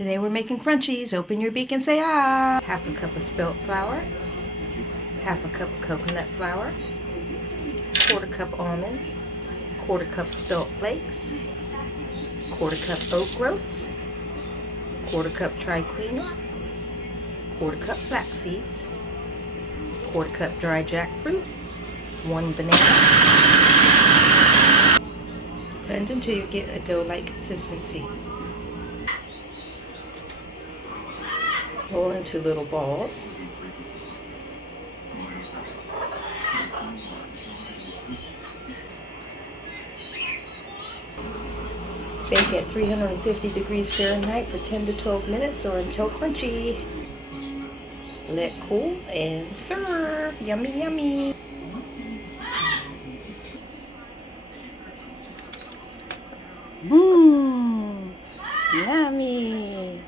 Today we're making crunchies. Open your beak and say ah. Half a cup of spelt flour, half a cup of coconut flour, quarter cup almonds, quarter cup spelt flakes, quarter cup oat groats, quarter cup triquinoa, quarter cup flax seeds, quarter cup dry jackfruit, 1 banana. Blend until you get a dough-like consistency. Roll into little balls. Bake at 350 degrees Fahrenheit for 10 to 12 minutes or until crunchy. Let cool and serve. Yummy, yummy. Mmm, yummy.